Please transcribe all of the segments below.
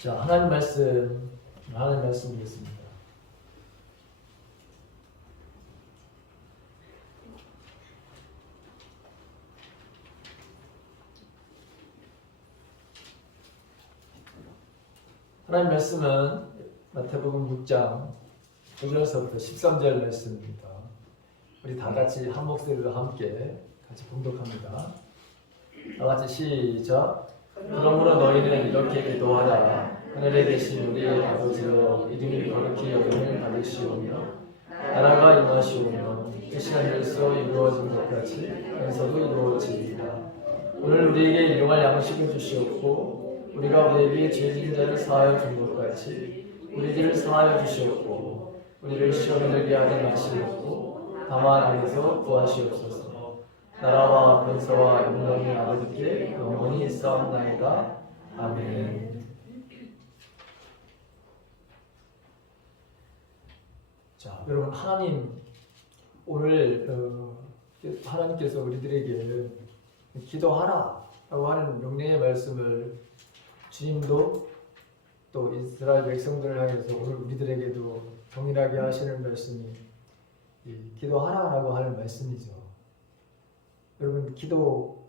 자, 하나님 말씀 보겠습니다. 하나님 말씀은 마태복음 6장 1절서부터 13절 말씀입니다. 우리 다 같이 한 목소리로 함께 같이 봉독합니다. 다 같이 시작. 그러므로 너희는 이렇게 기도하라. 하늘에 계신 우리의 아버지여, 이름이 거룩히 여김을 받으시오며 나라가 임하시오며 뜻이 하늘에서 이루어진 것 같이 땅에서도 이루어지리이다. 오늘 우리에게 일용할 양식을 주시옵고 우리가 우리에게 죄진 자를 사하여 준 것 같이 우리들을 사하여 주시옵고 우리를 시험에 들게 하지 마시옵고 다만 악에서 구하시옵소서. 나라와 권세와 영광이 아버지께 영원히 있사옵나이다. 아멘. 자, 여러분, 오늘 하나님께서 우리들에게 기도하라라고 하는 명령의 말씀을 주님도 또 이스라엘 백성들을 향해서 오늘 우리들에게도 동일하게 하시는 말씀이 기도하라라고 하는 말씀이죠. 여러분, 기도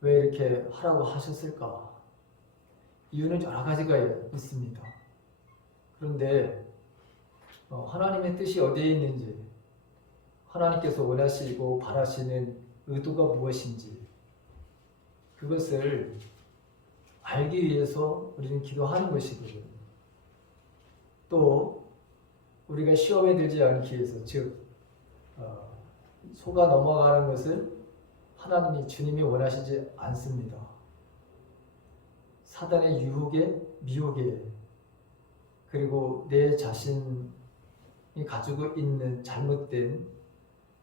왜 이렇게 하라고 하셨을까? 이유는 여러 가지가 있습니다. 그런데 하나님의 뜻이 어디에 있는지, 하나님께서 원하시고 바라시는 의도가 무엇인지 그것을 알기 위해서 우리는 기도하는 것이거든요. 또 우리가 시험에 들지 않기 위해서, 즉 속아 넘어가는 것을 주님이 원하시지 않습니다. 사단의 유혹에, 미혹에, 그리고 내 자신이 가지고 있는 잘못된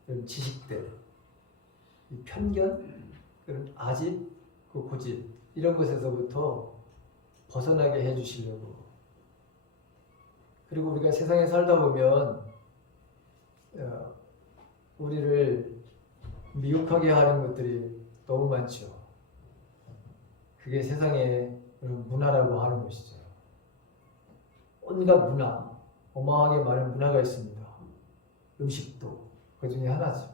그런 지식들, 편견, 그런 아집, 고집, 이런 것에서부터 벗어나게 해주시려고. 그리고 우리가 세상에 살다 보면 우리를 미혹하게 하는 것들이 너무 많죠. 그게 세상의 문화라고 하는 것이죠. 온갖 문화, 어마어마하게 많은 문화가 있습니다. 음식도 그 중에 하나죠.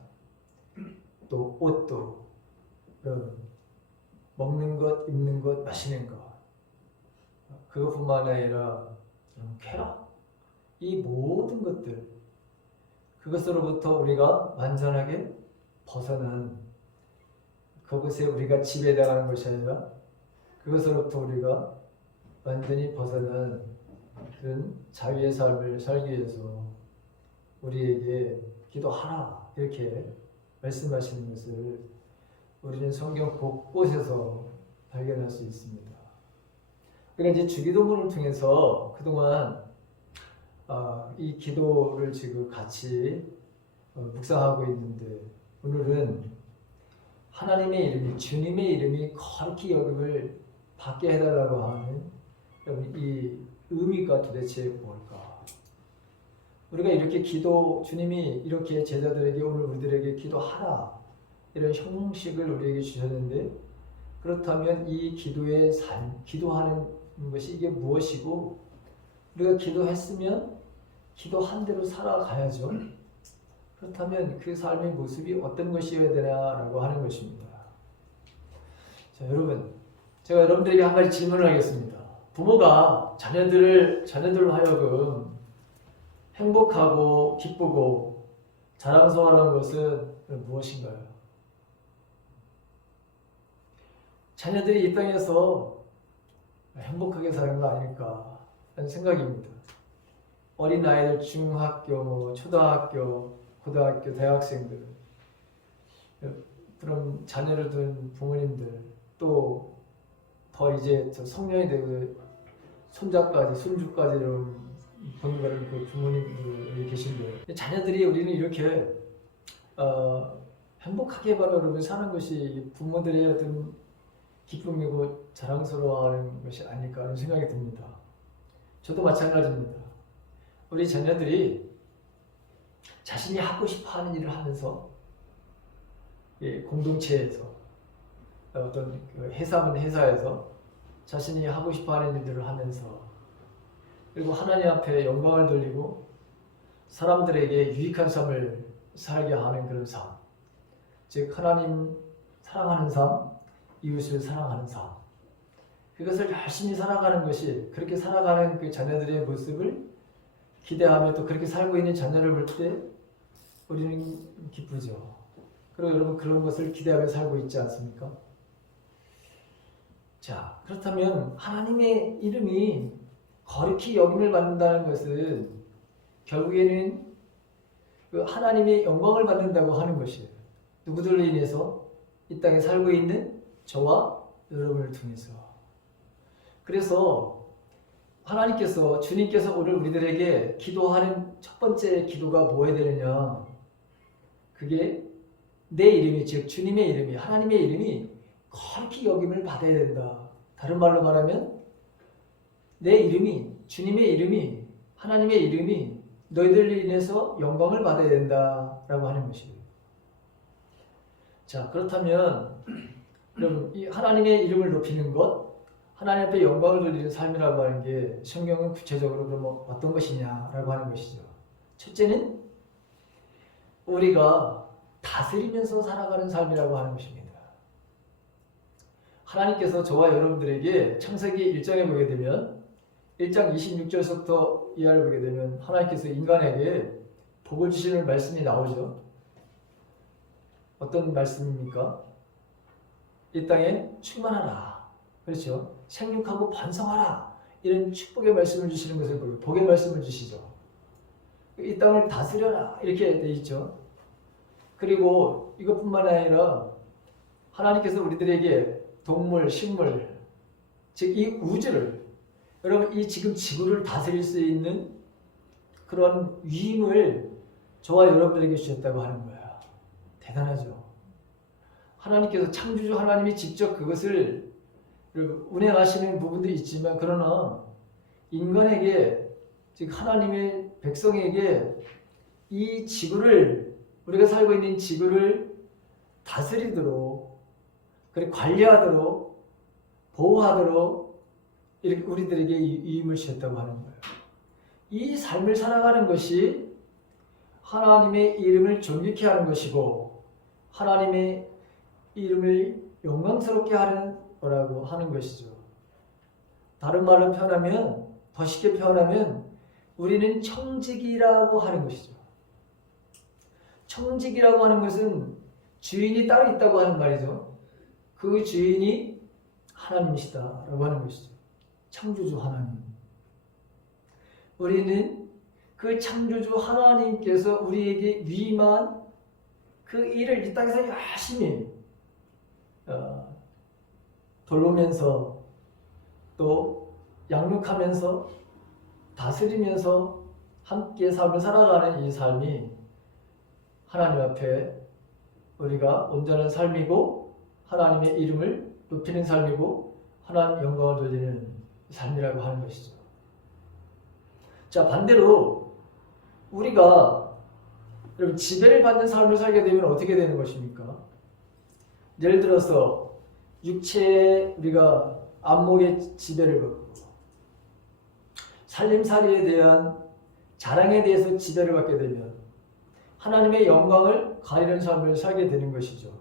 또 옷도, 먹는 것, 입는 것, 마시는 것, 그것뿐만 아니라 쾌락, 이 모든 것들, 그것으로부터 우리가 완전하게 벗어난, 그것에 우리가 지배당하는 것이 아니라 그것으로부터 우리가 완전히 벗어난 그런 자유의 삶을 살기 위해서 우리에게 기도하라, 이렇게 말씀하시는 것을 우리는 성경 곳곳에서 발견할 수 있습니다. 그러니까 이제 주기도문을 통해서 그동안 이 기도를 지금 같이 묵상하고 있는데, 오늘은 하나님의 이름이, 주님의 이름이 거룩히 여김을 받게 해달라고 하는 이 의미가 도대체 뭘까? 우리가 이렇게 주님이 이렇게 제자들에게, 오늘 우리들에게 기도하라, 이런 형식을 우리에게 주셨는데, 그렇다면 이 기도의 삶, 기도하는 것이 이게 무엇이고, 우리가 기도했으면 기도한 대로 살아가야죠. 그렇다면 그 삶의 모습이 어떤 것이어야 되나라고 하는 것입니다. 자, 여러분, 제가 여러분들에게 한 가지 질문을 하겠습니다. 부모가 자녀들로 하여금 행복하고 기쁘고 자랑스러워하는 것은 무엇인가요? 자녀들이 이 땅에서 행복하게 사는 거 아닐까 하는 생각입니다. 어린 아이들, 중학교, 초등학교, 고등학교, 대학생들, 그럼 자녀를 둔 부모님들, 또 더 이제 성년이 되고 손자까지, 손주까지 보는 거를 그 부모님들이 계신데, 자녀들이 우리는 이렇게 행복하게 바로 그러면 사는 것이 부모들의 어떤 기쁨이고 자랑스러워하는 것이 아닐까 하는 생각이 듭니다. 저도 마찬가지입니다. 우리 자녀들이 자신이 하고 싶어하는 일을 하면서 공동체에서, 어떤 회사면 회사에서 자신이 하고 싶어하는 일들을 하면서 그리고 하나님 앞에 영광을 돌리고 사람들에게 유익한 삶을 살게 하는 그런 삶, 즉 하나님 사랑하는 삶, 이웃을 사랑하는 삶, 그것을 열심히 살아가는 것이 그렇게 살아가는 그 자녀들의 모습을 기대하며 또 그렇게 살고 있는 자녀를 볼 때 우리는 기쁘죠. 그리고 여러분 그런 것을 기대하며 살고 있지 않습니까? 자, 그렇다면 하나님의 이름이 거룩히 여김을 받는다는 것은 결국에는 그 하나님의 영광을 받는다고 하는 것이에요. 누구들로 인해서? 이 땅에 살고 있는 저와 여러분을 통해서. 그래서 하나님께서, 주님께서 오늘 우리들에게 기도하는 첫 번째 기도가 뭐해야 되느냐? 그게 내 이름이, 즉 주님의 이름이, 하나님의 이름이 거룩히 여김을 받아야 된다. 다른 말로 말하면 내 이름이, 주님의 이름이, 하나님의 이름이 너희들로 인해서 영광을 받아야 된다라고 하는 것이에요. 자, 그렇다면 그럼 이 하나님의 이름을 높이는 것, 하나님 앞에 영광을 돌리는 삶이라고 하는 게 성경은 구체적으로 그럼 어떤 것이냐라고 하는 것이죠. 첫째는 우리가 다스리면서 살아가는 삶이라고 하는 것입니다. 하나님께서 저와 여러분들에게 창세기 1장에 보게 되면 1장 26절부터 이하를 보게 되면 하나님께서 인간에게 복을 주시는 말씀이 나오죠. 어떤 말씀입니까? 이 땅에 충만하라. 그렇죠? 생육하고 번성하라. 이런 축복의 말씀을 주시는 것을 보고 복의 말씀을 주시죠. 이 땅을 다스려라. 이렇게 돼 있죠. 그리고 이것뿐만 아니라 하나님께서 우리들에게 동물, 식물, 즉 이 우주를, 여러분 이 지금 지구를 다스릴 수 있는 그런 위임을 저와 여러분들에게 주셨다고 하는 거예요. 대단하죠. 하나님께서, 창조주 하나님이 직접 그것을 운행하시는 부분도 있지만 그러나 인간에게, 즉 하나님의 백성에게 이 지구를, 우리가 살고 있는 지구를 다스리도록, 그리고 관리하도록, 보호하도록 이렇게 우리들에게 위임을 주셨다고 하는 거예요. 이 삶을 살아가는 것이 하나님의 이름을 존귀케 하는 것이고 하나님의 이름을 영광스럽게 하는 거라고 하는 것이죠. 다른 말로 표현하면, 더 쉽게 표현하면 우리는 청직이라고 하는 것이죠. 청직이라고 하는 것은 주인이 따로 있다고 하는 말이죠. 그 주인이 하나님이시다라고 하는 것이죠. 창조주 하나님. 우리는 그 창조주 하나님께서 우리에게 위임한 그 일을 이 땅에서 열심히 돌보면서 또 양육하면서 다스리면서 함께 삶을 살아가는 이 삶이 하나님 앞에 우리가 온전한 삶이고 하나님의 이름을 높이는 삶이고 하나님 영광을 돌리는 삶이라고 하는 것이죠. 자, 반대로 우리가 여러분 지배를 받는 삶을 살게 되면 어떻게 되는 것입니까? 예를 들어서 육체에 우리가 안목의 지배를 받고 살림살이에 대한 자랑에 대해서 지배를 받게 되면 하나님의 영광을 가리는 삶을 살게 되는 것이죠.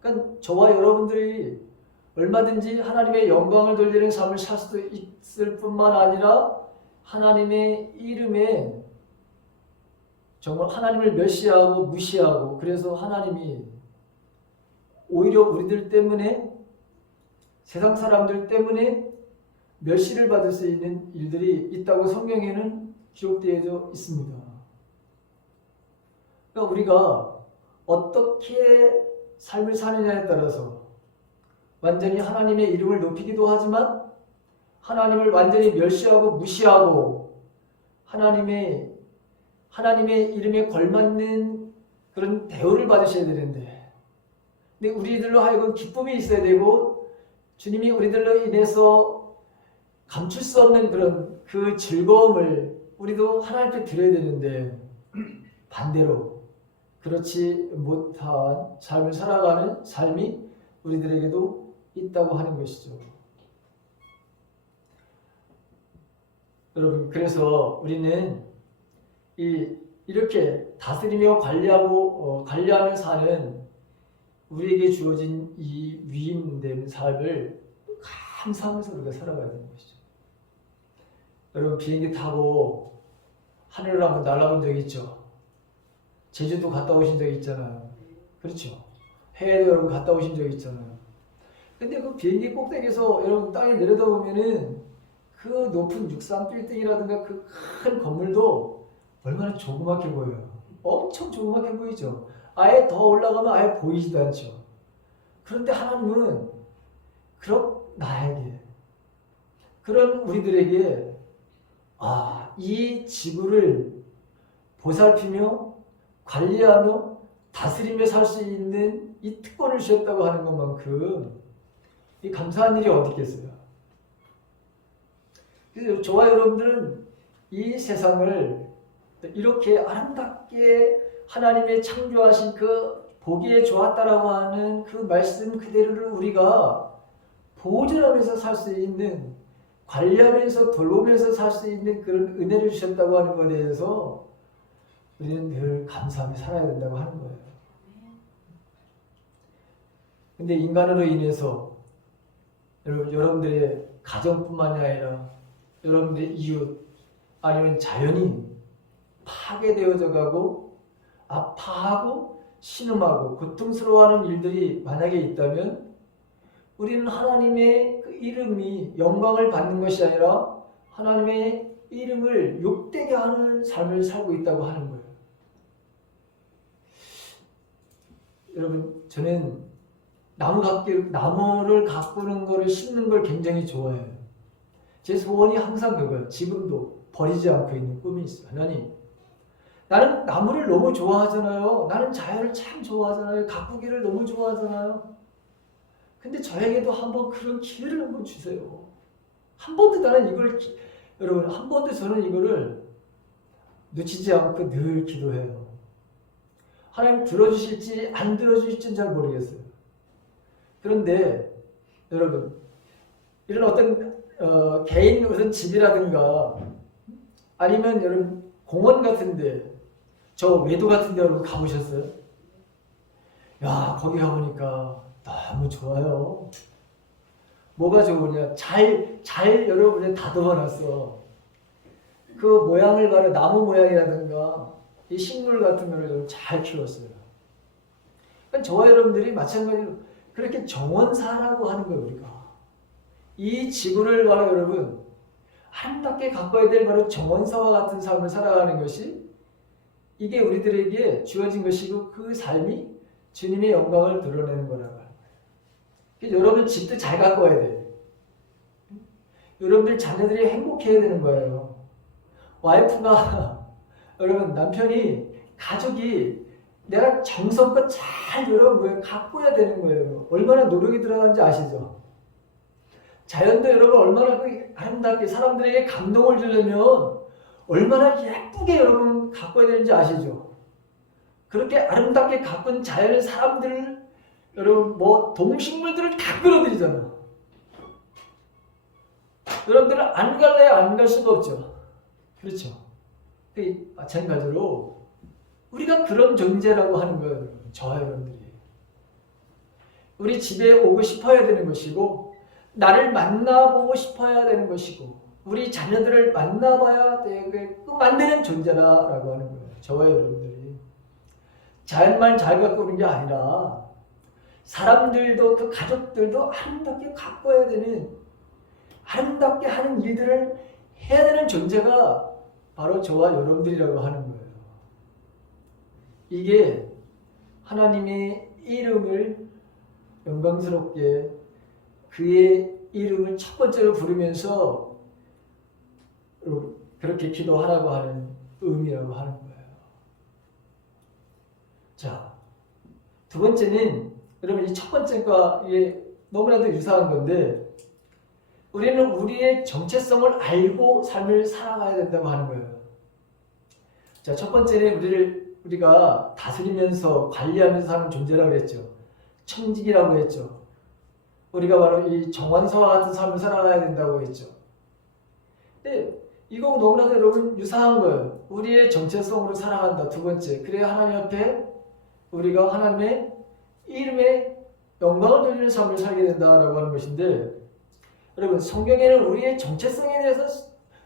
그러니까 저와 여러분들이 얼마든지 하나님의 영광을 돌리는 삶을 살 수도 있을 뿐만 아니라 하나님의 이름에 정말 하나님을 멸시하고 무시하고, 그래서 하나님이 오히려 우리들 때문에, 세상 사람들 때문에 멸시를 받을 수 있는 일들이 있다고 성경에는 기록되어 있습니다. 그러니까 우리가 어떻게 삶을 사느냐에 따라서 완전히 하나님의 이름을 높이기도 하지만 하나님을 완전히 멸시하고 무시하고 하나님의 이름에 걸맞는 그런 대우를 받으셔야 되는데, 근데 우리들로 하여금 기쁨이 있어야 되고 주님이 우리들로 인해서 감출 수 없는 그런 그 즐거움을 우리도 하나님께 드려야 되는데 반대로 그렇지 못한 삶을 살아가는 삶이 우리들에게도 있다고 하는 것이죠. 여러분, 그래서 우리는 이렇게 다스리며 관리하며 사는 우리에게 주어진 이 위임된 삶을 감사하면서 우리가 살아가야 되는 것이죠. 여러분, 비행기 타고 하늘을 한번 날아본 적 있죠? 제주도 갔다 오신 적 있잖아요. 그렇죠? 해외도 여러분 갔다 오신 적 있잖아요. 근데 그 비행기 꼭대기에서 여러분 땅에 내려다보면은 그 높은 63빌딩이라든가 그 큰 건물도 얼마나 조그맣게 보여요. 엄청 조그맣게 보이죠. 아예 더 올라가면 아예 보이지도 않죠. 그런데 하나님은 나에게, 그런 우리들에게 이 지구를 보살피며 관리하며 다스리며 살 수 있는 이 특권을 주셨다고 하는 것만큼 이 감사한 일이 어디 있겠어요. 그래서 저와 여러분들은 이 세상을 이렇게 아름답게 하나님의 창조하신 그 보기에 좋았다라고 하는 그 말씀 그대로를 우리가 보존하면서 살 수 있는, 관리하면서 돌보면서 살 수 있는 그런 은혜를 주셨다고 하는 것에 대해서 우리는 늘 감사하며 살아야 된다고 하는 거예요. 근데 인간으로 인해서 여러분들의 가정뿐만이 아니라 여러분들의 이웃 아니면 자연이 파괴되어져 가고 아파하고 신음하고 고통스러워하는 일들이 만약에 있다면 우리는 하나님의 그 이름이 영광을 받는 것이 아니라 하나님의 이름을 욕되게 하는 삶을 살고 있다고 하는 거예요. 여러분, 저는 나무를 가꾸는 거를 심는 걸 굉장히 좋아해요. 제 소원이 항상 그거예요. 지금도 버리지 않고 있는 꿈이 있어요. 하나님, 나는 나무를 너무 좋아하잖아요. 나는 자연을 참 좋아하잖아요. 가꾸기를 너무 좋아하잖아요. 근데 저에게도 한번 그런 기회를 한번 주세요. 한 번도 나는 여러분, 한 번도 저는 이거를 놓치지 않고 늘 기도해요. 하나님 들어주실지 안 들어주실지는 잘 모르겠어요. 그런데 여러분, 이런 어떤 개인 무슨 집이라든가 아니면 여러분 공원 같은데, 저 외도 같은데 여러분 가보셨어요? 야, 거기 가보니까 너무 좋아요. 뭐가 좋으냐? 잘 여러분이 다듬어놨어. 그 모양을 봐라. 나무 모양이라든가 이 식물 같은 거를 잘 키웠어요. 그러니까 저와 여러분들이 마찬가지로 그렇게 정원사라고 하는 거예요. 우리가 이 지구를 바로 여러분 아름답게 가꿔야 될 바로 정원사와 같은 삶을 살아가는 것이, 이게 우리들에게 주어진 것이고 그 삶이 주님의 영광을 드러내는 거라고 하는 거예요. 여러분 집도 잘 가꿔야 돼요. 여러분들 자녀들이 행복해야 되는 거예요. 와이프가 여러분 남편이 가족이 내가 정성껏 잘 여러분 가꿔야 되는 거예요. 얼마나 노력이 들어가는지 아시죠? 자연도 여러분 얼마나 아름답게 사람들에게 감동을 주려면 얼마나 예쁘게 여러분 가꿔야 되는지 아시죠? 그렇게 아름답게 가꾼 자연의 사람들을 여러분 동식물들을 다 끌어들이잖아. 여러분들은 안 갈래야 안 갈 수가 없죠. 그렇죠? 마찬가지로 우리가 그런 존재라고 하는 거예요. 저와 여러분들이 우리 집에 오고 싶어야 되는 것이고, 나를 만나보고 싶어야 되는 것이고, 우리 자녀들을 만나봐야 되게끔 만드는 존재라고 하는 거예요. 저와 여러분들이 자연만 잘 가꾸는 게 아니라 사람들도 그 가족들도 아름답게 가꿔야 되는, 아름답게 하는 일들을 해야 되는 존재가 바로 저와 여러분들이라고 하는 거예요. 이게 하나님의 이름을 영광스럽게 그의 이름을 첫 번째로 부르면서 그렇게 기도하라고 하는 의미라고 하는 거예요. 자, 두 번째는 여러분 이 첫 번째과 이게 너무나도 유사한 건데, 우리는 우리의 정체성을 알고 삶을 살아가야 된다고 하는 거예요. 자, 첫 번째는 우리가 다스리면서 관리하면서 사는 존재라고 그랬죠. 청직이라고 했죠. 우리가 바로 이 정원서와 같은 삶을 살아가야 된다고 했죠. 근데 이거 너무나도 여러분 유사한 거예요. 우리의 정체성으로 살아간다. 두 번째. 그래야 하나님 앞에 우리가 하나님의 이름에 영광을 돌리는 삶을 살게 된다라고 하는 것인데, 여러분 성경에는 우리의 정체성에 대해서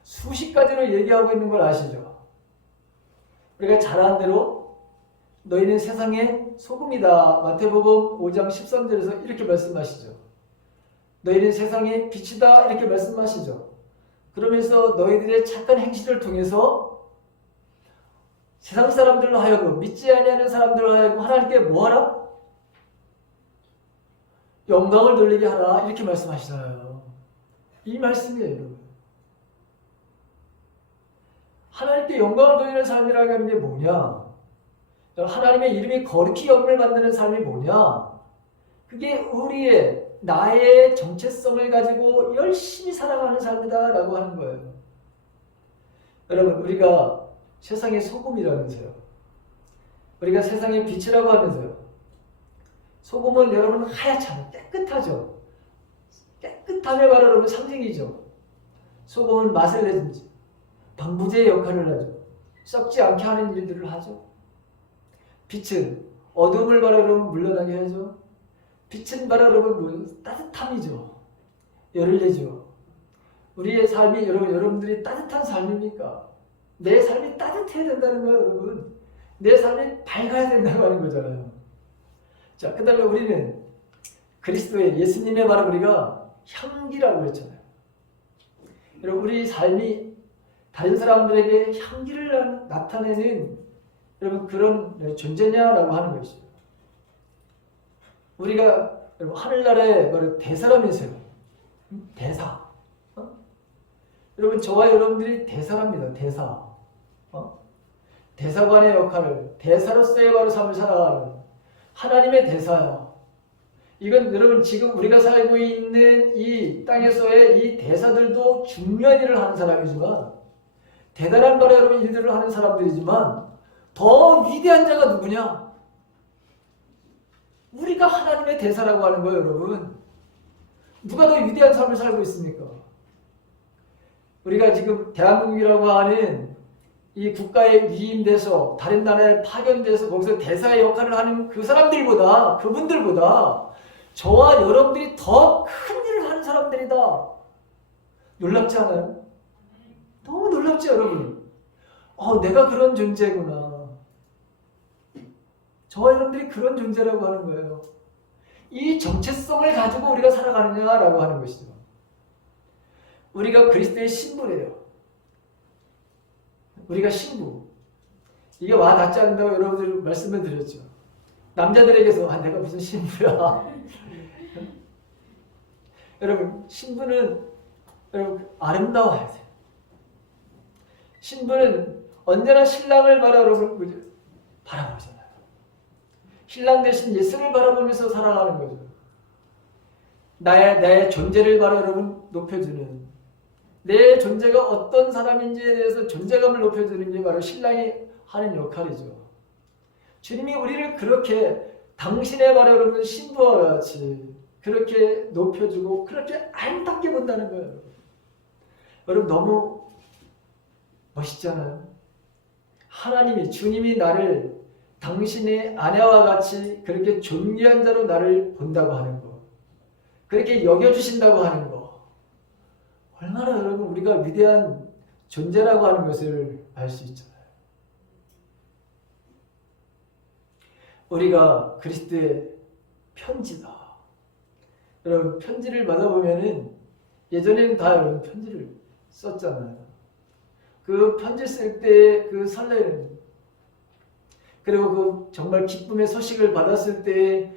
수십 가지로 얘기하고 있는 걸 아시죠? 우리가 잘 아는 대로 너희는 세상의 소금이다. 마태복음 5장 13절에서 이렇게 말씀하시죠. 너희는 세상의 빛이다. 이렇게 말씀하시죠. 그러면서 너희들의 착한 행실을 통해서 세상 사람들로 하여금, 믿지 아니하는 사람들로 하여금 하나님께 뭐하라? 영광을 돌리게 하라. 이렇게 말씀하시잖아요. 이 말씀이에요, 여러분. 하나님께 영광을 돌리는 삶이라고 하는 게 뭐냐? 하나님의 이름이 거룩히 여김을 받는 삶이 뭐냐? 그게 우리의 나의 정체성을 가지고 열심히 살아가는 삶이다 라고 하는 거예요. 여러분, 우리가 세상의 소금이라면서요. 우리가 세상의 빛이라고 하면서요. 소금은 여러분 하얗잖아요. 깨끗하죠. 깨끗함의 바로 여러분 상징이죠. 소금은 맛을 내든지 방부제의 역할을 하죠. 썩지 않게 하는 일들을 하죠. 빛은 어둠을 바로 여러분 물러나게 하죠. 빛은 바로 여러분 따뜻함이죠. 열을 내죠. 우리의 삶이 여러분들이 따뜻한 삶입니까? 내 삶이 따뜻해야 된다는 거예요, 여러분. 내 삶이 밝아야 된다고 하는 거잖아요. 자, 그 다음에 우리는 그리스도의 예수님의 바로 우리가 향기라고 그랬잖아요. 여러분, 우리 삶이 다른 사람들에게 향기를 나타내는 여러분 그런 존재냐라고 하는 것이죠. 우리가 여러분 하늘나라의 바로 대사라면서요. 대사. 여러분 저와 여러분들이 대사랍니다. 대사. 대사관의 역할을 대사로서의 바로 삶을 살아가는 하나님의 대사야. 이건 여러분 지금 우리가 살고 있는 이 땅에서의 이 대사들도 중요한 일을 하는 사람이지만 대단한 바로 여러분 일들을 하는 사람들이지만 더 위대한 자가 누구냐? 우리가 하나님의 대사라고 하는 거예요, 여러분. 누가 더 위대한 삶을 살고 있습니까? 우리가 지금 대한민국이라고 하는 이 국가에 위임돼서 다른 나라에 파견돼서 거기서 대사의 역할을 하는 그 사람들보다, 그분들보다 저와 여러분들이 더 큰 일을 하는 사람들이다. 놀랍지 않아요? 너무 놀랍지, 여러분? 내가 그런 존재구나. 저와 여러분들이 그런 존재라고 하는 거예요. 이 정체성을 가지고 우리가 살아가느냐라고 하는 것이죠. 우리가 그리스도의 신부래요. 우리가 신부. 이게 와 닿지 않는다고 여러분들 말씀을 드렸죠. 남자들에게서 내가 무슨 신부야. 여러분 신부는 여러분 아름다워야 돼요. 신부는 언제나 신랑을 여러분 바라보잖아요. 신랑 대신 예수를 바라보면서 살아가는 거죠. 나의 존재를 여러분 높여주는, 내 존재가 어떤 사람인지에 대해서 존재감을 높여주는 게 바로 신랑이 하는 역할이죠. 주님이 우리를 그렇게 당신의 여러분 신부와 같이 그렇게 높여주고 그렇게 아름답게 본다는 거예요. 여러분 너무 멋있잖아요. 하나님이, 주님이 나를 당신의 아내와 같이 그렇게 존귀한 자로 나를 본다고 하는 거, 그렇게 여겨주신다고 하는 거, 얼마나 여러분 우리가 위대한 존재라고 하는 것을 알 수 있잖아요. 우리가 그리스도의 편지다. 여러분 편지를 받아보면은 예전에는 다 여러분 편지를 썼잖아요. 그 편지 쓸 때 그 설레는, 그리고 그 정말 기쁨의 소식을 받았을 때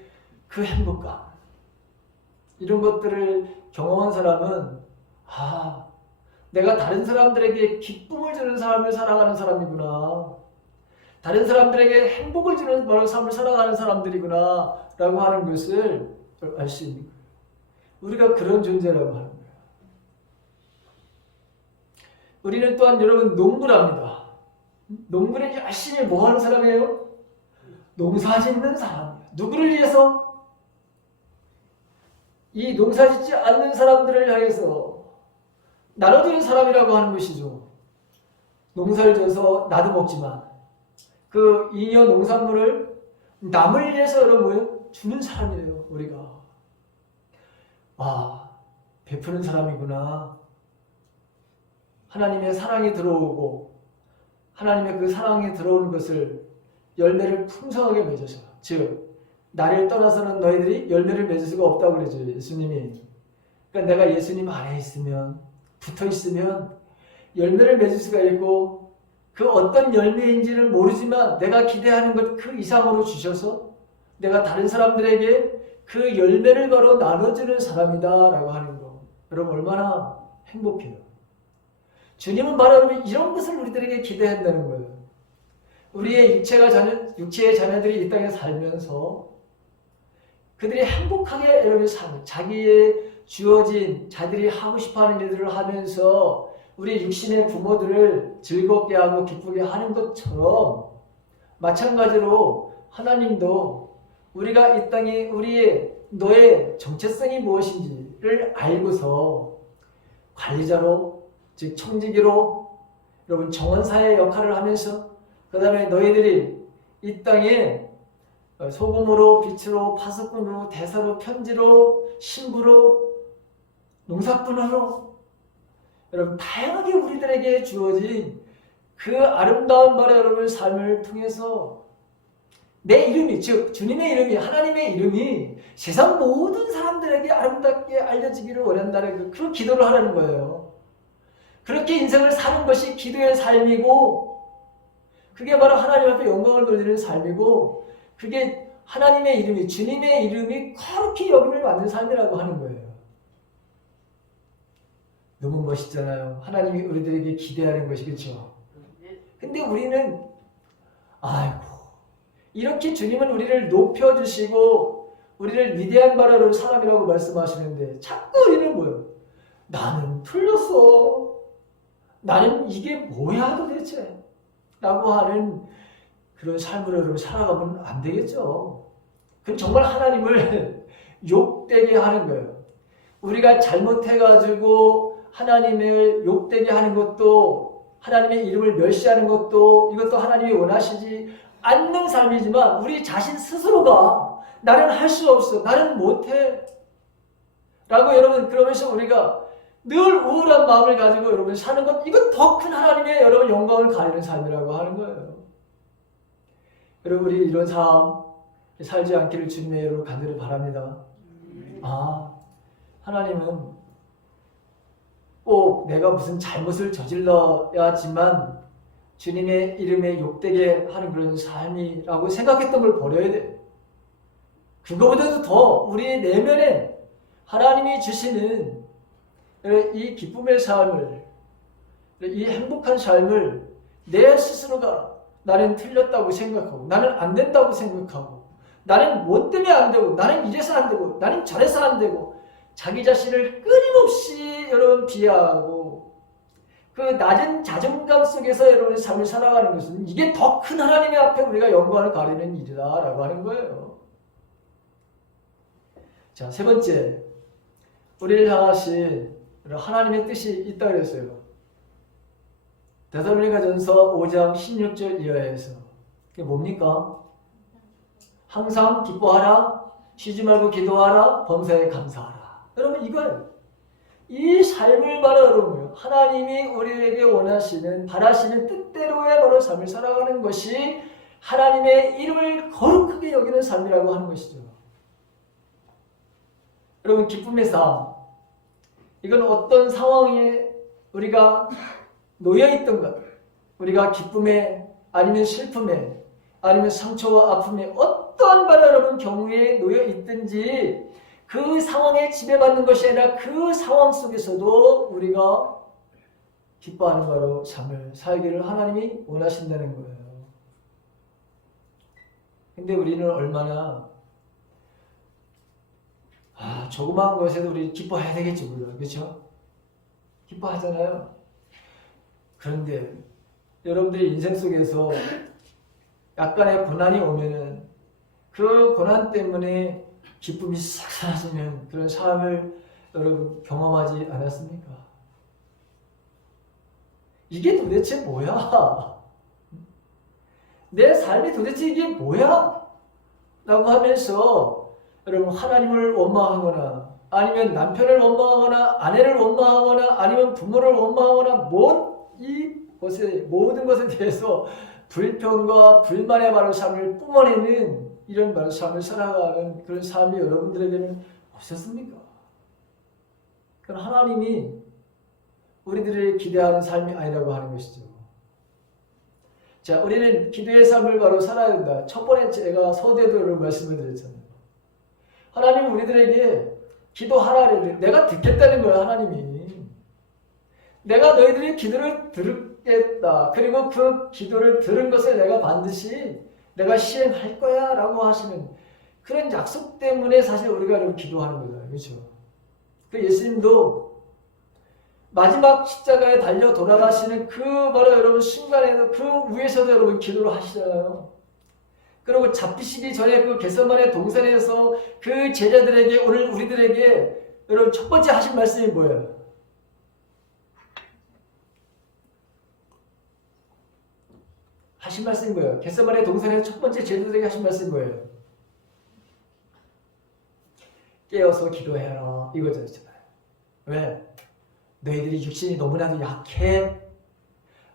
그 행복감, 이런 것들을 경험한 사람은 내가 다른 사람들에게 기쁨을 주는 삶을 살아가는 사람이구나, 다른 사람들에게 행복을 주는 바로 삶을 살아가는 사람들이구나 라고 하는 것을 알 수 있는 거예요. 우리가 그런 존재라고 하는 거예요. 우리는 또한 여러분 농부랍니다. 농부는 열심히 뭐 하는 사람이에요? 농사 짓는 사람이에요. 누구를 위해서? 이 농사 짓지 않는 사람들을 향해서 나눠주는 사람이라고 하는 것이죠. 농사를 져서 나도 먹지만 그 잉여 농산물을 남을 위해서 여러분 주는 사람이에요. 우리가 베푸는 사람이구나. 하나님의 사랑이 들어오고 하나님의 그 사랑이 들어오는 것을 열매를 풍성하게 맺어서, 즉 나를 떠나서는 너희들이 열매를 맺을 수가 없다고 그러죠. 예수님이. 그러니까 내가 예수님 안에 있으면, 붙어 있으면 열매를 맺을 수가 있고, 그 어떤 열매인지는 모르지만 내가 기대하는 것 그 이상으로 주셔서 내가 다른 사람들에게 그 열매를 바로 나눠주는 사람이다 라고 하는 거. 여러분 얼마나 행복해요. 주님은 바로 여러분 이런 것을 우리들에게 기대한다는 거예요. 우리의 육체의 자녀들이 이 땅에 살면서 그들이 행복하게 여러분 자기의 주어진 자들이 하고 싶어하는 일들을 하면서 우리 육신의 부모들을 즐겁게 하고 기쁘게 하는 것처럼, 마찬가지로 하나님도 우리가 이 땅에 너의 정체성이 무엇인지를 알고서 관리자로, 즉 청지기로 여러분 정원사의 역할을 하면서, 그 다음에 너희들이 이 땅에 소금으로, 빛으로, 파수꾼으로, 대사로, 편지로, 신부로, 농사꾼으로 여러분 다양하게 우리들에게 주어진 그 아름다운 말의 여러분 삶을 통해서 내 이름이, 즉 주님의 이름이, 하나님의 이름이 세상 모든 사람들에게 아름답게 알려지기를 원한다는 그런 기도를 하라는 거예요. 그렇게 인생을 사는 것이 기도의 삶이고, 그게 바로 하나님 앞에 영광을 돌리는 삶이고, 그게 하나님의 이름이, 주님의 이름이 거룩히 여김을 받는 삶이라고 하는 거예요. 너무 멋있잖아요. 하나님이 우리들에게 기대하는 것이, 그렇죠? 근데 우리는 이렇게 주님은 우리를 높여주시고 우리를 위대한 바라로 사람이라고 말씀하시는데 자꾸 우리는 뭐예요? 나는 틀렸어. 나는 이게 뭐야 도대체? 라고 하는 그런 삶으로 여러분 살아가면 안 되겠죠. 그건 정말 하나님을 욕되게 하는 거예요. 우리가 잘못해가지고 하나님을 욕되게 하는 것도, 하나님의 이름을 멸시하는 것도, 이것도 하나님이 원하시지 않는 삶이지만 우리 자신 스스로가 나는 할 수 없어, 나는 못해 라고 여러분, 그러면서 우리가 늘 우울한 마음을 가지고 여러분 사는 것, 이건 더 큰 하나님의 여러분 영광을 가리는 삶이라고 하는 거예요. 여러분 우리 이런 삶 살지 않기를 주님의 이름으로 간절히 바랍니다. 하나님은 꼭 내가 무슨 잘못을 저질러야지만 주님의 이름에 욕되게 하는 그런 삶이라고 생각했던 걸 버려야 돼. 그거보다도 더 우리의 내면에 하나님이 주시는 이 기쁨의 삶을, 이 행복한 삶을 내 스스로가 나는 틀렸다고 생각하고, 나는 안 된다고 생각하고, 나는 뭐 때문에 안 되고, 나는 이래서 안 되고, 나는 저래서 안 되고, 자기 자신을 끊임없이 여러분 비하하고 그 낮은 자존감 속에서 여러분의 삶을 살아가는 것은 이게 더 큰 하나님의 앞에 우리가 영광을 가리는 일이다 라고 하는 거예요. 자, 세 번째, 우리를 향하신 하나님의 뜻이 있다 그랬어요. 데살로니가전서 5장 16절 이하에서. 그게 뭡니까? 항상 기뻐하라, 쉬지 말고 기도하라, 범사에 감사하라. 여러분 이거예요. 이 삶을 바로 여러분 하나님이 우리에게 원하시는, 바라시는 뜻대로의 바로 삶을 살아가는 것이 하나님의 이름을 거룩하게 여기는 삶이라고 하는 것이죠. 여러분 기쁨의 삶, 이건 어떤 상황에 우리가 놓여있던 것, 우리가 기쁨에 아니면 슬픔에 아니면 상처와 아픔에 어떠한 바로 여러분 경우에 놓여있든지 그 상황에 지배받는 것이 아니라 그 상황 속에서도 우리가 기뻐하는 바로 삶을 살기를 하나님이 원하신다는 거예요. 근데 우리는 얼마나 조그마한 것에도 우리 기뻐해야 되겠지 우리가, 그렇죠? 기뻐하잖아요. 그런데 여러분들의 인생 속에서 약간의 고난이 오면은 그 고난 때문에 기쁨이 싹 사라지는 그런 삶을 여러분 경험하지 않았습니까? 이게 도대체 뭐야? 내 삶이 도대체 이게 뭐야? 라고 하면서 여러분 하나님을 원망하거나 아니면 남편을 원망하거나 아내를 원망하거나 아니면 부모를 원망하거나 모든 것에 대해서 불평과 불만의 바로 삶을 뿜어내는 이런 바로 삶을 살아가는 그런 삶이 여러분들에게는 없었습니까? 그건 하나님이 우리들을 기대하는 삶이 아니라고 하는 것이죠. 자, 우리는 기도의 삶을 바로 살아야 된다. 첫 번째 제가 서두에도 여러분 말씀을 드렸잖아요. 하나님 우리들에게 기도하라. 내가 듣겠다는 거야, 하나님이. 내가 너희들의 기도를 들겠다. 그리고 그 기도를 들은 것을 내가 반드시 내가 시행할 거야 라고 하시는 그런 약속 때문에 사실 우리가 기도하는 거잖아요. 그렇죠? 그 예수님도 마지막 십자가에 달려 돌아가시는 그 바로 여러분 순간에도 그 위에서도 여러분 기도를 하시잖아요. 그리고 잡히시기 전에 그 겟세마네 동산에서 그 제자들에게 오늘 우리들에게 여러분 첫 번째 하신 말씀이 뭐예요? 하신 말씀이 뭐예요? 겟세마네 동산에서 첫 번째 제자들에게 하신 말씀이 뭐예요? 깨어서 기도해라 이거잖아요. 왜? 너희들이 육신이 너무나도 약해.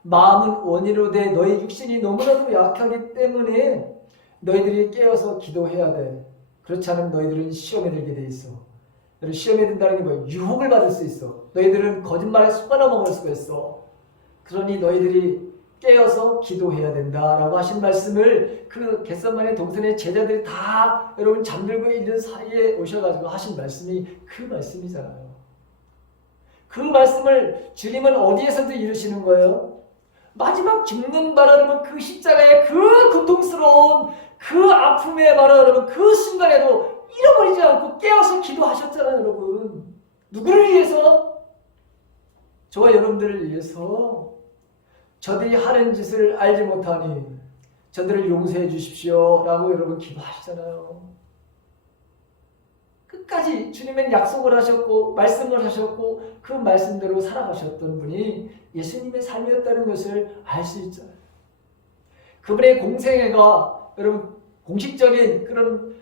마음은 원이로 돼. 너희 육신이 너무나도 약하기 때문에 너희들이 깨어서 기도해야 돼. 그렇지 않으면 너희들은 시험에 들게 돼 있어. 시험에 든다는 게 뭐야? 유혹을 받을 수 있어. 너희들은 거짓말에 속아나 먹을 수가 있어. 그러니 너희들이 깨어서 기도해야 된다라고 하신 말씀을 그 겟세마네 동산의 제자들이 다 여러분 잠들고 있는 사이에 오셔가지고 하신 말씀이 그 말씀이잖아요. 그 말씀을 주님은 어디에서도 이루시는 거예요? 마지막 죽는 바로 여러분 그 십자가의 그 고통스러운 그 아픔의 바로 여러분 그 순간에도 잃어버리지 않고 깨어서 기도하셨잖아요, 여러분. 누구를 위해서? 저와 여러분들을 위해서. 저들이 하는 짓을 알지 못하니 저들을 용서해 주십시오 라고 여러분 기도하시잖아요. 끝까지 주님은 약속을 하셨고 말씀을 하셨고 그 말씀대로 살아가셨던 분이 예수님의 삶이었다는 것을 알 수 있잖아요. 그분의 공생애가 여러분 공식적인 그런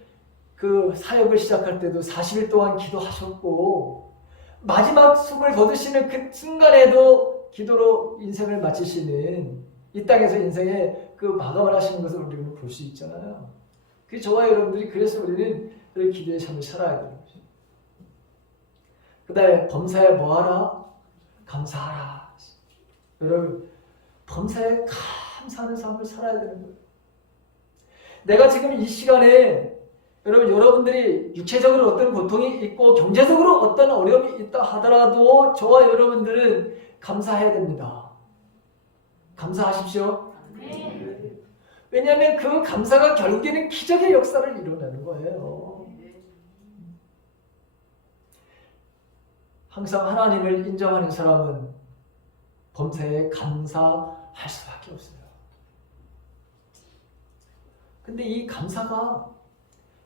그 사역을 시작할 때도 40일 동안 기도하셨고 마지막 숨을 거두시는 그 순간에도 기도로 인생을 마치시는 이 땅에서 인생의 그 마감을 하시는 것을 우리는 볼 수 있잖아요. 그 저와 여러분들이 그래서 우리는 기도의 삶을 살아야 되는 거죠. 그 다음에 범사에 뭐하라? 감사하라. 여러분 범사에 감사하는 삶을 살아야 되는 거예요. 내가 지금 이 시간에 여러분들이 육체적으로 어떤 고통이 있고 경제적으로 어떤 어려움이 있다 하더라도 저와 여러분들은 감사해야 됩니다. 감사하십시오. 네. 왜냐하면 그 감사가 결국에는 기적의 역사를 이뤄내는 거예요. 항상 하나님을 인정하는 사람은 범사에 감사할 수밖에 없어요. 근데 이 감사가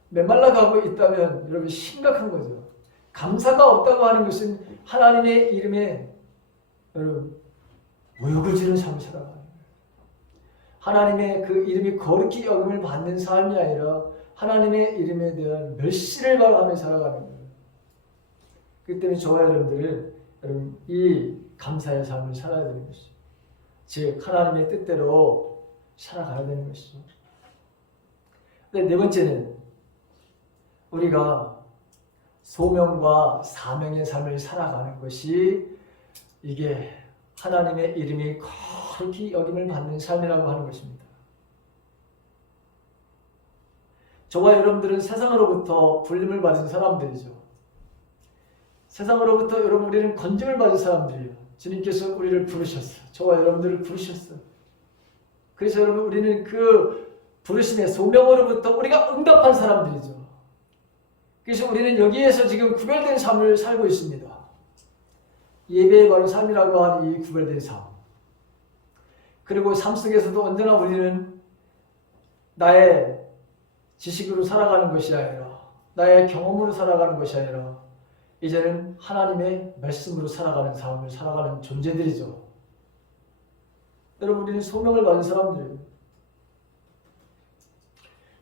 메말라가고 있다면 여러분 심각한 거죠. 감사가 없다고 하는 것은 하나님의 이름에 여러분 모욕을 지는 삶을 살아가는 거예요. 하나님의 그 이름이 거룩히 여김을 받는 삶이 아니라 하나님의 이름에 대한 멸시를 바라며 살아가는 거예요. 그렇기 때문에 저와 여러분들은 여러분 이 감사의 삶을 살아야 되는 것이죠. 즉 하나님의 뜻대로 살아가야 되는 것이죠. 네 번째는 우리가 소명과 사명의 삶을 살아가는 것이 이게 하나님의 이름이 거룩히 여김을 받는 삶이라고 하는 것입니다. 저와 여러분들은 세상으로부터 불림을 받은 사람들이죠. 세상으로부터 여러분 우리는 건짐을 받은 사람들이에요. 주님께서 우리를 부르셨어요. 저와 여러분들을 부르셨어요. 그래서 여러분 우리는 그 부르심의 소명으로부터 우리가 응답한 사람들이죠. 그래서 우리는 여기에서 지금 구별된 삶을 살고 있습니다. 예배의 바로 삶이라고 하는 이 구별된 삶. 그리고 삶 속에서도 언제나 우리는 나의 지식으로 살아가는 것이 아니라 나의 경험으로 살아가는 것이 아니라 이제는 하나님의 말씀으로 살아가는 삶을 살아가는 존재들이죠. 여러분 우리는 소명을 받은 사람들이에요.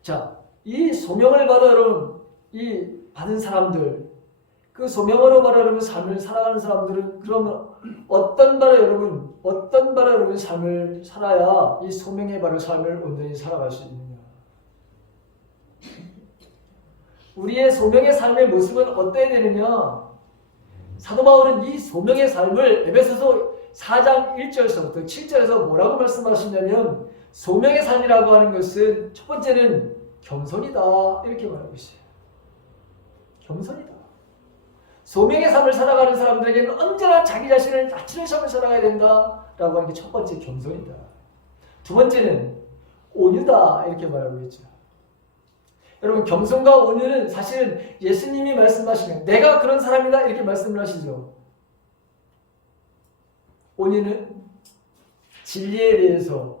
자, 이 소명을 받아 여러분 이 받은 사람들 그 소명으로 바로 여러분 삶을 살아가는 사람들은 그러면 어떤 바로 여러분 삶을 살아야 이 소명의 바로 삶을 온전히 살아갈 수 있느냐? 우리의 소명의 삶의 모습은 어때야 되느냐? 사도 바울은 이 소명의 삶을 에베소서 4장 1절에서부터 7절에서 뭐라고 말씀하시냐면 소명의 삶이라고 하는 것은 첫 번째는 겸손이다 이렇게 말하고 있어요. 겸손이다. 소명의 삶을 살아가는 사람들에게는 언제나 자기 자신을 낮추는 삶을 살아가야 된다라고 하는 게 첫 번째 겸손이다. 두 번째는 온유다 이렇게 말하고 있죠. 여러분 겸손과 온유는 사실은 예수님이 말씀하시는 내가 그런 사람이다 이렇게 말씀을 하시죠. 온유는 진리에 대해서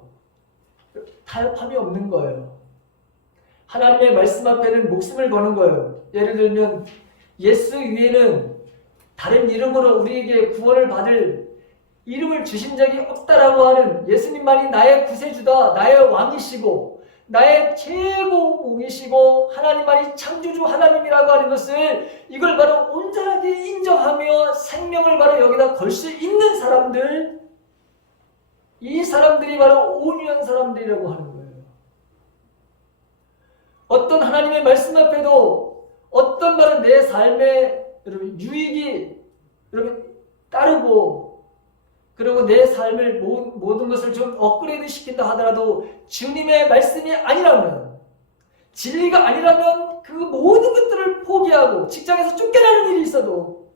타협함이 없는 거예요. 하나님의 말씀 앞에는 목숨을 거는 거예요. 예를 들면 예수 위에는 다른 이름으로 우리에게 구원을 받을 이름을 주신 적이 없다라고 하는 예수님만이 나의 구세주다, 나의 왕이시고 나의 최고봉이시고 하나님만이 창조주 하나님이라고 하는 것을 이걸 바로 온전하게 인정하며 생명을 바로 여기다 걸 수 있는 사람들, 이 사람들이 바로 온유한 사람들이라고 하는 거예요. 어떤 하나님의 말씀 앞에도 어떤 말은 내 삶의 여러분 유익이 여러분 따르고 그리고 내 삶을 모든 것을 좀 업그레이드 시킨다 하더라도 주님의 말씀이 아니라면 진리가 아니라면 그 모든 것들을 포기하고 직장에서 쫓겨나는 일이 있어도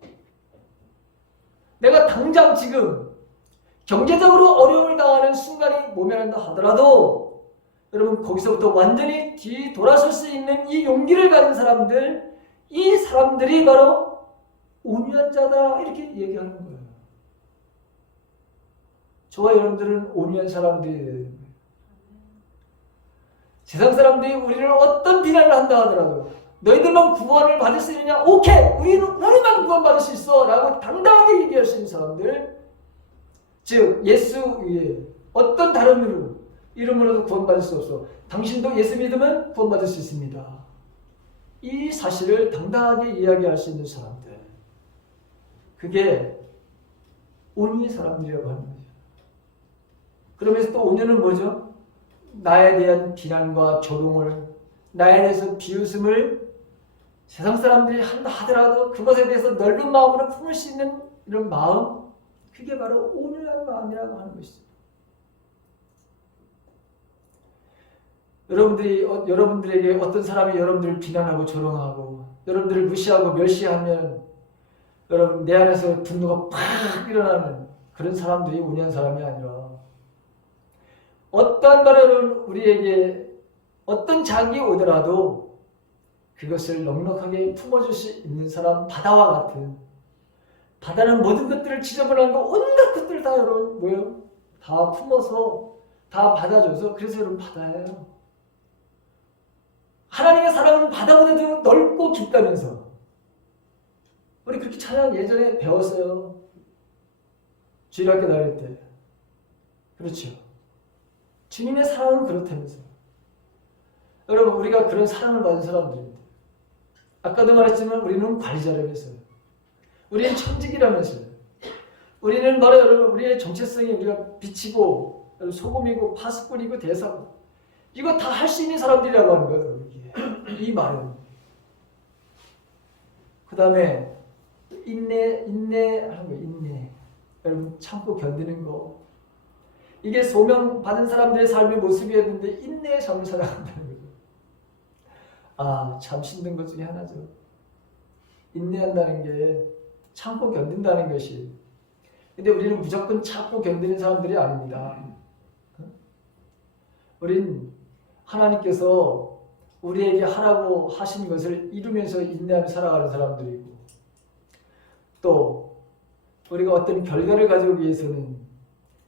내가 당장 지금 경제적으로 어려움을 당하는 순간이 모면한다 하더라도 여러분 거기서부터 완전히 뒤돌아설 수 있는 이 용기를 가진 사람들, 이 사람들이 바로 온유한 자다 이렇게 얘기하는 거예요. 저와 여러분들은 온유한 사람들이 되는 거예요. 세상 사람들이 우리를 어떤 비난을 한다 하더라도 너희들만 구원을 받을 수 있느냐? 오케이! 우리만 구원받을 수 있어! 라고 당당하게 얘기할 수 있는 사람들, 즉 예수 위에 어떤 다른 이름으로도 구원받을 수 없어. 당신도 예수 믿으면 구원받을 수 있습니다. 이 사실을 당당하게 이야기할 수 있는 사람들, 그게 온유의 사람들이라고 하는 거죠. 그러면서 또 온유는 뭐죠? 나에 대한 비난과 조롱을, 나에 대해서 비웃음을 세상 사람들이 한다 하더라도 그것에 대해서 넓은 마음으로 품을 수 있는 이런 마음, 그게 바로 온유한 마음이라고 하는 것이죠. 여러분들에게 어떤 사람이 여러분들을 비난하고 조롱하고 여러분들을 무시하고 멸시하면 여러분 내 안에서 분노가 팍 일어나는 그런 사람들이 온유한 사람이 아니라 어떠한 말을 우리에게 어떤 장이 오더라도 그것을 넉넉하게 품어줄 수 있는 사람, 바다와 같은, 바다는 모든 것들을 지저분한 거 온갖 것들 다 여러분 뭐예요? 다 품어서 다 받아줘서 그래서 여러분 바다예요. 하나님의 사랑은 바다보다도 넓고 깊다면서 우리 그렇게 찬양 예전에 배웠어요. 주일학교 다닐 때. 그렇죠. 주님의 사랑은 그렇다면서. 여러분 우리가 그런 사랑을 받은 사람들입니다. 아까도 말했지만 우리는 관리자라면서요. 우리는 천직이라면서요. 우리는 바로 여러분 우리의 정체성이 우리가 빛이고 소금이고 파수꾼이고 대사고 이거 다 할 수 있는 사람들이라고 하는 거예요. 이 말은. 그 다음에 인내하는 거예요. 인내. 여러분 참고 견디는 거. 이게 소명 받은 사람들의 삶의 모습이었는데 인내의 삶을 살아간다는 거죠. 아, 참 힘든 것 중에 하나죠. 인내한다는 게 참고 견딘다는 것이. 근데 우리는 무조건 참고 견디는 사람들이 아닙니다. 우린 하나님께서 우리에게 하라고 하신 것을 이루면서 인내하며 살아가는 사람들이고 또 우리가 어떤 결과를 가져오기 위해서는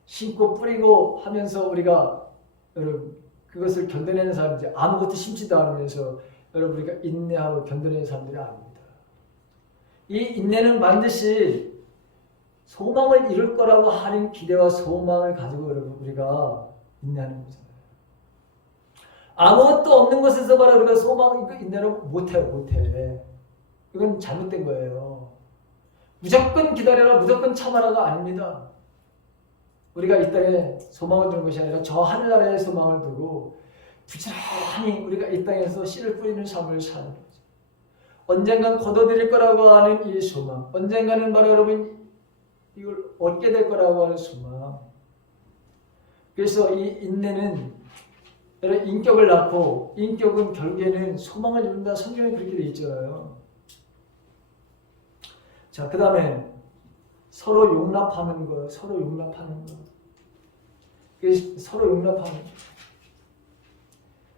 심고 뿌리고 하면서 우리가 여러분 그것을 견뎌내는 사람들이 아무것도 심지도 않으면서 여러분 우리가 인내하고 견뎌내는 사람들이 아닙니다. 이 인내는 반드시 소망을 이룰 거라고 하는 기대와 소망을 가지고 여러분 우리가 인내하는 거잖아요. 아무것도 없는 곳에서 바로 우리가 소망 인내를 못해. 이건 잘못된 거예요. 무조건 기다려라, 무조건 참아라가 아닙니다. 우리가 이 땅에 소망을 두는 것이 아니라 저 하늘나라에 소망을 두고 부지런히 우리가 이 땅에서 씨를 뿌리는 삶을 사는 거죠. 언젠간 거둬들일 거라고 하는 이 소망, 언젠가는 바로 여러분 이걸 얻게 될 거라고 하는 소망. 그래서 이 인내는 여러분 인격을 낳고 인격은 결국에는 소망을 이룬다. 성경에 그렇게 돼 있잖아요. 자, 그 다음에 서로 용납하는 거, 서로 용납하는 거. 서로 용납하는 거.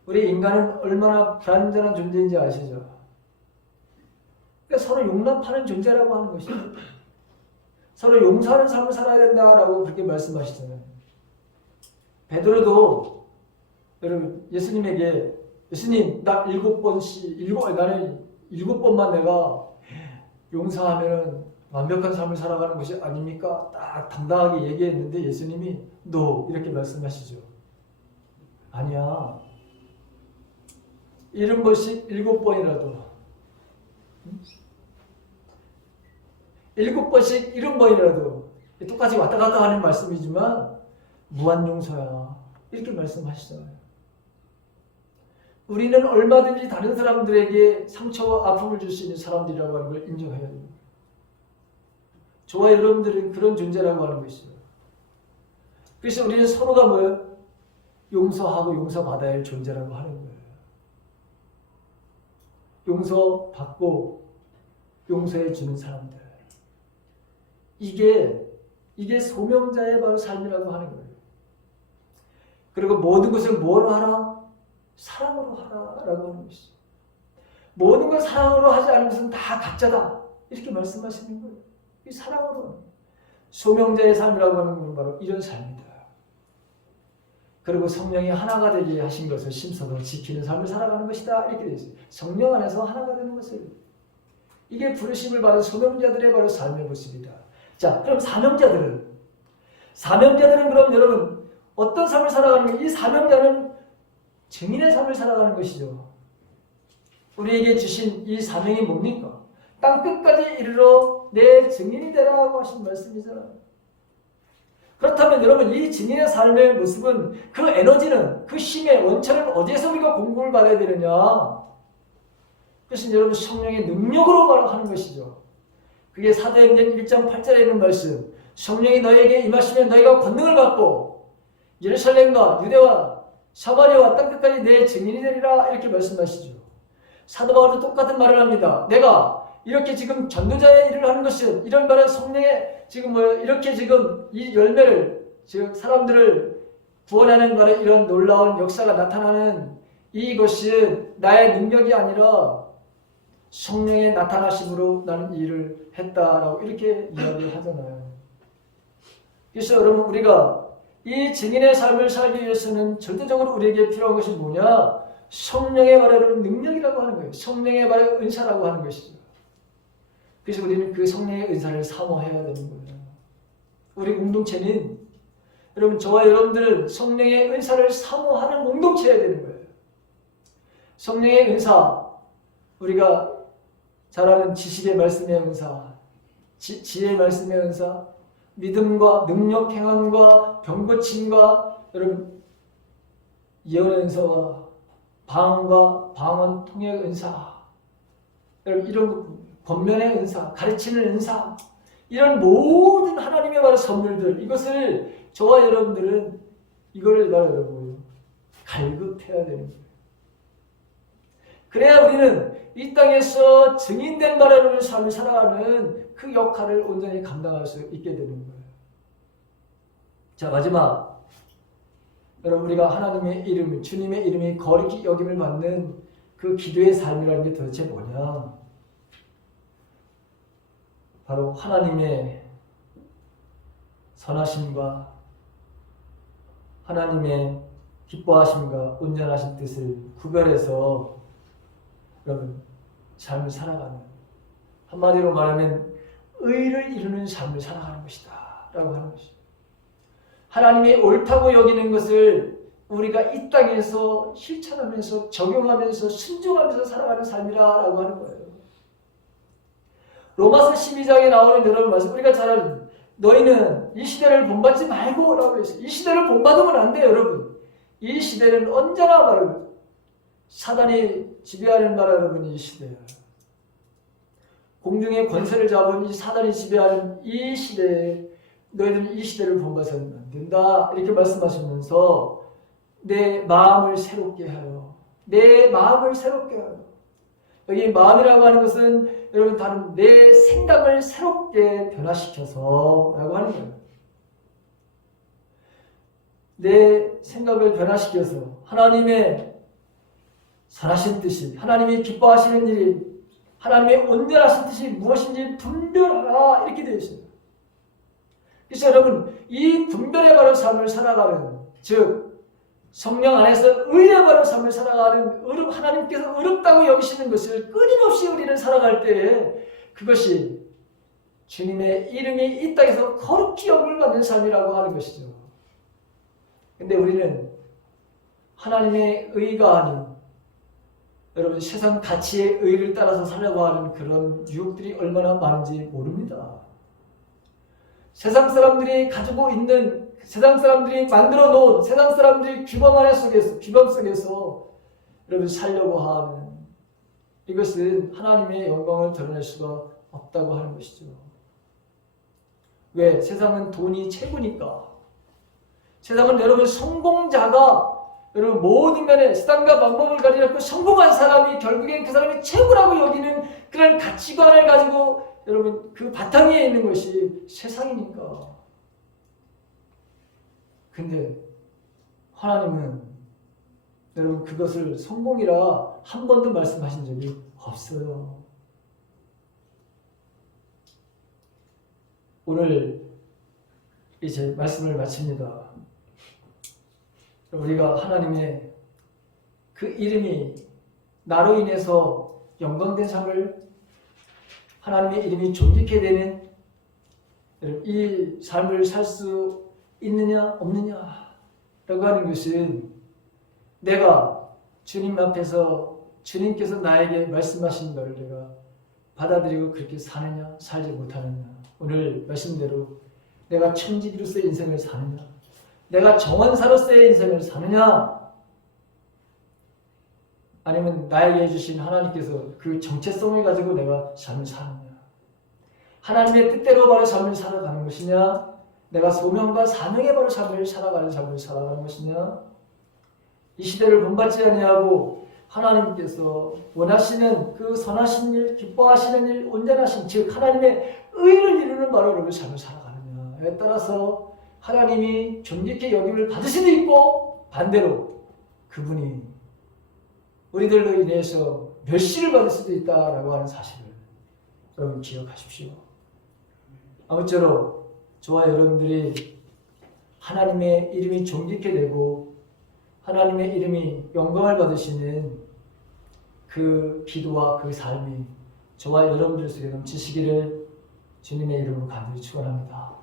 우리 인간은 얼마나 불완전한 존재인지 아시죠? 그러니까 서로 용납하는 존재라고 하는 것이죠. 서로 용서하는 삶을 살아야 된다라고 그렇게 말씀하시잖아요. 베드로도 여러분 예수님에게 예수님 나 나는 7번만 내가 용서하면 완벽한 삶을 살아가는 것이 아닙니까? 딱 당당하게 얘기했는데 예수님이 너 이렇게 말씀하시죠. 아니야. 70번씩 7번이라도 7번씩 70번이라도 똑같이 왔다 갔다 하는 말씀이지만 무한 용서야. 이렇게 말씀하시잖아요. 우리는 얼마든지 다른 사람들에게 상처와 아픔을 줄 수 있는 사람들이라고 하는 걸 인정해야 됩니다. 저와 여러분들은 그런 존재라고 하는 것이죠. 그래서 우리는 서로가 뭐예요? 용서하고 용서받아야 할 존재라고 하는 거예요. 용서받고 용서해 주는 사람들. 이게 소명자의 바로 삶이라고 하는 거예요. 그리고 모든 것을 뭐로 하라? 사랑으로 하라라고 하는 것이죠. 모든 걸 사랑으로 하지 않은 것은 다 가짜다. 이렇게 말씀하시는 거예요. 이 사랑으로. 소명자의 삶이라고 하는 건 바로 이런 삶이다. 그리고 성령이 하나가 되게 하신 것을 심서로 지키는 삶을 살아가는 것이다. 이렇게 되어 있어요. 성령 안에서 하나가 되는 것을. 이게 부르심을 받은 소명자들의 바로 삶의 모습이다. 자, 그럼 사명자들은 그럼 여러분 어떤 삶을 살아가는 거예요? 이 사명자는 증인의 삶을 살아가는 것이죠. 우리에게 주신 이 사명이 뭡니까? 땅끝까지 이르러 내 증인이 되라고 하신 말씀이잖아요. 그렇다면 여러분 이 증인의 삶의 모습은 그 에너지는 그 힘의 원천은 어디에서 우리가 공급을 받아야 되느냐? 그것은 여러분 성령의 능력으로 말하는 것이죠. 그게 사도행전 1장 8절에 있는 말씀. 성령이 너에게 임하시면 너희가 권능을 받고 예루살렘과 유대와 사마리아와 땅끝까지 내 증인이 되리라 이렇게 말씀하시죠. 사도 바울도 똑같은 말을 합니다. 내가 이렇게 지금 전도자의 일을 하는 것은 이런 말은 성령의 지금 이렇게 지금 이 열매를 즉 사람들을 구원하는 말에 이런 놀라운 역사가 나타나는 이것은 나의 능력이 아니라 성령의 나타나심으로 나는 이 일을 했다라고 이렇게 이야기를 하잖아요. 그래서 여러분 우리가 이 증인의 삶을 살기 위해서는 절대적으로 우리에게 필요한 것이 뭐냐? 성령의 말하는 능력이라고 하는 거예요. 성령의 말의 은사라고 하는 것이죠. 그래서 우리는 그 성령의 은사를 사모해야 되는 거예요. 우리 공동체는 여러분 저와 여러분들은 성령의 은사를 사모하는 공동체여야 되는 거예요. 성령의 은사 우리가 잘 아는 지식의 말씀의 은사, 지혜의 말씀의 은사, 믿음과 능력 행함과 병고침과 여러분 예언의 은사와 방언과 방언 통의 은사, 여러분 이런 권면의 은사, 가르치는 은사, 이런 모든 하나님의 바로 선물들 이것을 저와 여러분들은 이걸 바로 여러분 갈급해야 되는 거예요. 그래야 우리는 이 땅에서 증인된 바라는 삶을 살아가는 그 역할을 온전히 감당할 수 있게 되는 거예요. 자, 마지막 여러분 우리가 하나님의 이름, 주님의 이름이 거룩히 여김을 받는 그 기도의 삶이라는 게 도대체 뭐냐? 바로 하나님의 선하심과 하나님의 기뻐하심과 온전하신 뜻을 구별해서 여러분 삶을 살아가는, 한마디로 말하면 의를 이루는 삶을 살아가는 것이다 라고 하는 것이죠. 하나님이 옳다고 여기는 것을 우리가 이 땅에서 실천하면서 적용하면서 순종하면서 살아가는 삶이라고 하는 거예요. 로마서 12장에 나오는 여러분 말씀, 우리가 잘 아는, 너희는 이 시대를 본받지 말고 라고 했어요. 이 시대를 본받으면 안 돼요, 여러분. 이 시대는 언제나 말하고 사단이 지배하는 나라, 여러분, 이 시대예요. 공중의 권세를 잡은 이 사단이 지배하는 이 시대에 너희들은 이 시대를 본받아서는 안 된다 이렇게 말씀하시면서 내 마음을 새롭게 하여, 내 마음을 새롭게 하여. 여기 마음이라고 하는 것은 여러분 다른 내 생각을 새롭게 변화시켜서 라고 하는 거예요. 내 생각을 변화시켜서 하나님의 선하신 뜻이, 하나님이 기뻐하시는 일이, 하나님의 온전하신 뜻이 무엇인지 분별하라 이렇게 되어 있습니다. 그래서 여러분 이 분별에 바른 삶을 살아가는, 즉 성령 안에서 의에 바른 삶을 살아가는, 하나님께서 어렵다고 여기시는 것을 끊임없이 우리는 살아갈 때에 그것이 주님의 이름이 이 땅에서 거룩히 여김을 받는 삶이라고 하는 것이죠. 근데 우리는 하나님의 의가 아닌 여러분 세상 가치의 의를 따라서 살려고 하는 그런 유혹들이 얼마나 많은지 모릅니다. 세상 사람들이 가지고 있는, 세상 사람들이 만들어 놓은, 세상 사람들이 규범 속에서 여러분 살려고 하는 이것은 하나님의 영광을 드러낼 수가 없다고 하는 것이죠. 왜? 세상은 돈이 최고니까. 세상은 여러분 성공자가 여러분 모든 면에 수단과 방법을 가지고 성공한 사람이 결국엔 그 사람이 최고라고 여기는 그런 가치관을 가지고 여러분 그 바탕 위에 있는 것이 세상이니까. 근데 하나님은 여러분 그것을 성공이라 한 번도 말씀하신 적이 없어요. 오늘 이제 말씀을 마칩니다. 우리가 하나님의 그 이름이 나로 인해서 영광된 삶을, 하나님의 이름이 존귀케 되는 이 삶을 살 수 있느냐 없느냐 라고 하는 것은 내가 주님 앞에서 주님께서 나에게 말씀하신 것을 내가 받아들이고 그렇게 사느냐 살지 못하느냐, 오늘 말씀대로 내가 청지기로서의 인생을 사느냐, 내가 정원사로서의 인생을 사느냐, 아니면 나에게 해주신 하나님께서 그 정체성을 가지고 내가 삶을 사느냐, 하나님의 뜻대로 바로 삶을 살아가는 것이냐, 내가 소명과 사명에 바로 삶을 살아가는 것이냐, 이 시대를 본받지 아니하고 하나님께서 원하시는 그 선하신 일, 기뻐하시는 일, 온전하신, 즉 하나님의 의를 이루는 바로 여러분 삶을 살아가느냐에 따라서 하나님이 존귀케 여김을 받을 수도 있고 반대로 그분이 우리들로 인해서 멸시를 받을 수도 있다라고 하는 사실을 여러분 기억하십시오. 아무쪼록 저와 여러분들이 하나님의 이름이 존귀케 되고 하나님의 이름이 영광을 받으시는 그 기도와 그 삶이 저와 여러분들 속에 넘치시기를 주님의 이름으로 간절히 축원합니다.